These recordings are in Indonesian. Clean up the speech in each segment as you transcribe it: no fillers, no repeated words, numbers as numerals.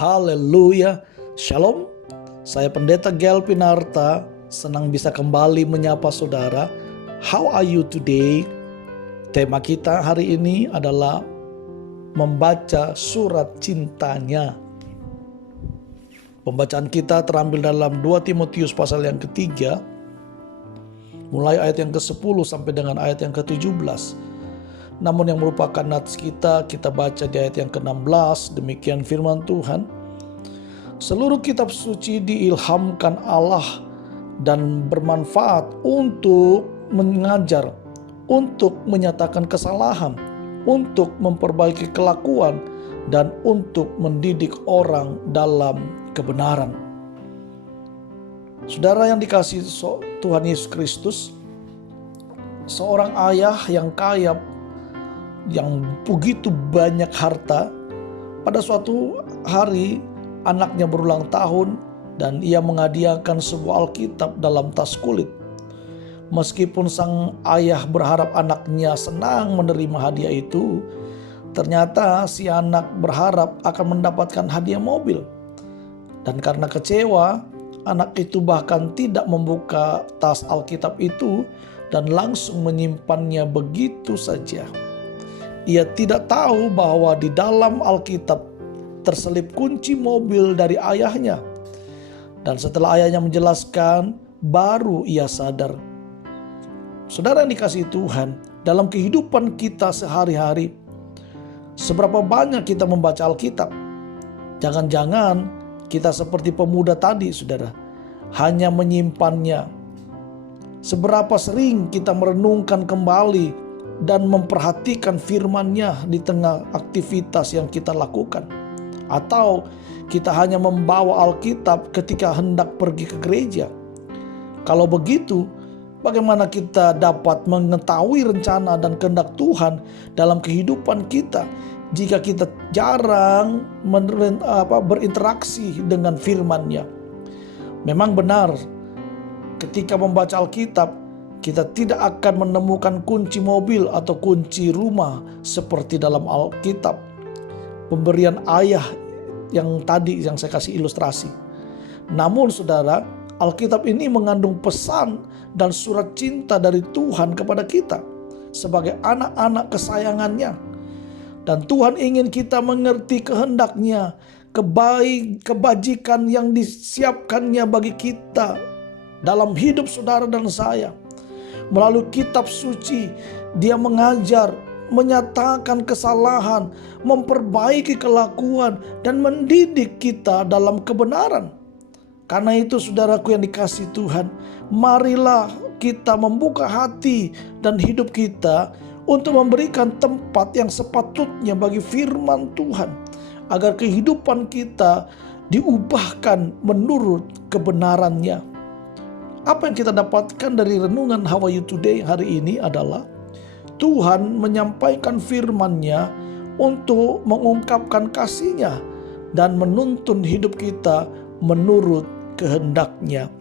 Haleluya. Shalom. Saya Pendeta Gelvin Arta, senang bisa kembali menyapa saudara. How are you today? Tema kita hari ini adalah membaca surat cintanya. Pembacaan kita terambil dalam 2 Timotius pasal yang ketiga, mulai ayat yang ke-10 sampai dengan ayat yang ke-17. Namun yang merupakan nats kita baca di ayat yang ke-16. Demikian firman Tuhan. Seluruh kitab suci diilhamkan Allah dan bermanfaat untuk mengajar, untuk menyatakan kesalahan, untuk memperbaiki kelakuan, dan untuk mendidik orang dalam kebenaran. Saudara yang dikasihi Tuhan Yesus Kristus, seorang ayah yang kaya, yang begitu banyak harta, pada suatu hari anaknya berulang tahun dan ia menghadiahkan sebuah Alkitab dalam tas kulit. Meskipun sang ayah berharap anaknya senang menerima hadiah itu, ternyata si anak berharap akan mendapatkan hadiah mobil. Dan karena kecewa, anak itu bahkan tidak membuka tas Alkitab itu dan langsung menyimpannya begitu saja. Ia tidak tahu bahwa di dalam Alkitab terselip kunci mobil dari ayahnya. Dan setelah ayahnya menjelaskan, baru ia sadar. Saudara yang dikasihi Tuhan, dalam kehidupan kita sehari-hari, seberapa banyak kita membaca Alkitab? Jangan-jangan kita seperti pemuda tadi, saudara, hanya menyimpannya. Seberapa sering kita merenungkan kembali dan memperhatikan firman-Nya di tengah aktivitas yang kita lakukan? Atau kita hanya membawa Alkitab ketika hendak pergi ke gereja? Kalau begitu, bagaimana kita dapat mengetahui rencana dan kehendak Tuhan dalam kehidupan kita jika kita jarang berinteraksi dengan firman-Nya? Memang benar, ketika membaca Alkitab, kita tidak akan menemukan kunci mobil atau kunci rumah seperti dalam Alkitab. Pemberian ayah yang tadi yang saya kasih ilustrasi. Namun saudara, Alkitab ini mengandung pesan dan surat cinta dari Tuhan kepada kita sebagai anak-anak kesayangannya. Dan Tuhan ingin kita mengerti kehendak-Nya, kebajikan yang disiapkannya bagi kita dalam hidup saudara dan saya. Melalui kitab suci, Dia mengajar, menyatakan kesalahan, memperbaiki kelakuan, dan mendidik kita dalam kebenaran. Karena itu saudaraku yang dikasihi Tuhan, marilah kita membuka hati dan hidup kita untuk memberikan tempat yang sepatutnya bagi firman Tuhan, agar kehidupan kita diubahkan menurut kebenarannya. Apa yang kita dapatkan dari renungan How Are You Today hari ini adalah Tuhan menyampaikan firman-Nya untuk mengungkapkan kasih-Nya dan menuntun hidup kita menurut kehendak-Nya.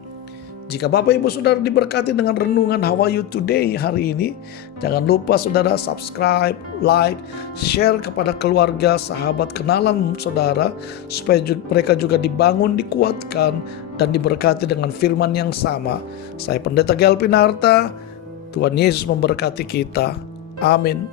Jika Bapak Ibu Saudara diberkati dengan renungan How Are You Today hari ini, jangan lupa saudara subscribe, like, share kepada keluarga, sahabat, kenalan saudara, supaya mereka juga dibangun, dikuatkan, dan diberkati dengan firman yang sama. Saya Pendeta Gelvin Arta, Tuhan Yesus memberkati kita. Amin.